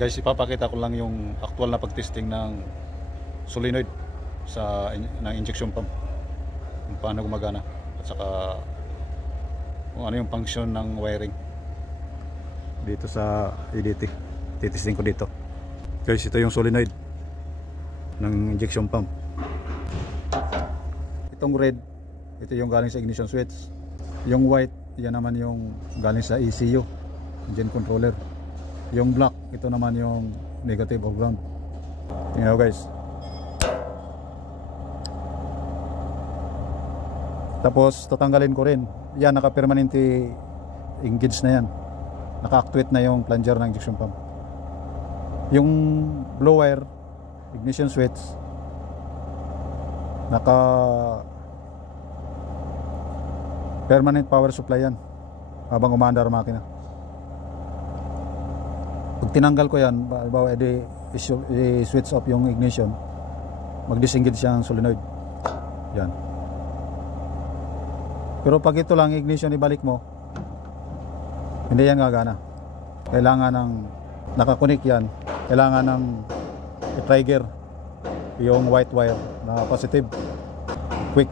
Guys, ipapakita ko lang yung actual na pagtesting ng solenoid ng injection pump, kung paano gumagana at saka kung ano yung function ng wiring dito sa EDT. Titesting ko dito. Guys, ito yung solenoid ng injection pump. Itong red, ito yung galing sa ignition switch. Yung white, yan naman yung galing sa ECU, engine controller. Yung black, ito naman yung negative of ground. Tingnan guys. Tapos tatanggalin ko rin. Yan, naka-permanente engage na yan. Naka-actuate na yung plunger ng injection pump. Yung blow wire, ignition switch, naka permanent power supply yan habang umaandar ang makina. Pag tinanggal ko yan, bawa i-switch off yung ignition, mag-disengage siya ang solenoid. Yan. Pero pag ito lang ignition ibalik mo, hindi yan gagana. Kailangan ng nakakunik yan. Kailangan ng trigger yung white wire na positive. Quick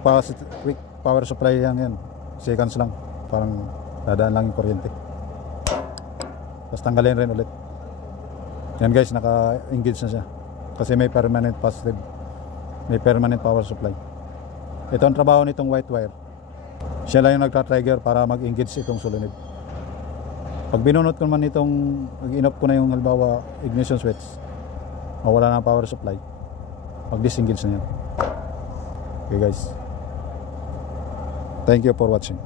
power supply yan. Seconds lang. Parang dadaan lang yung kuryente. Tapos tanggalin rin ulit. Yan guys, naka-engage na siya. Kasi may permanent positive. May permanent power supply. Ito ang trabaho nitong white wire. Siya lang yung nagka-trigger para mag-engage itong solenoid. Pag binunot ko naman itong, mag-in-off ko na yung halimbawa ignition switch, mawala na ang power supply, mag-disengage na yan. Okay guys, thank you for watching.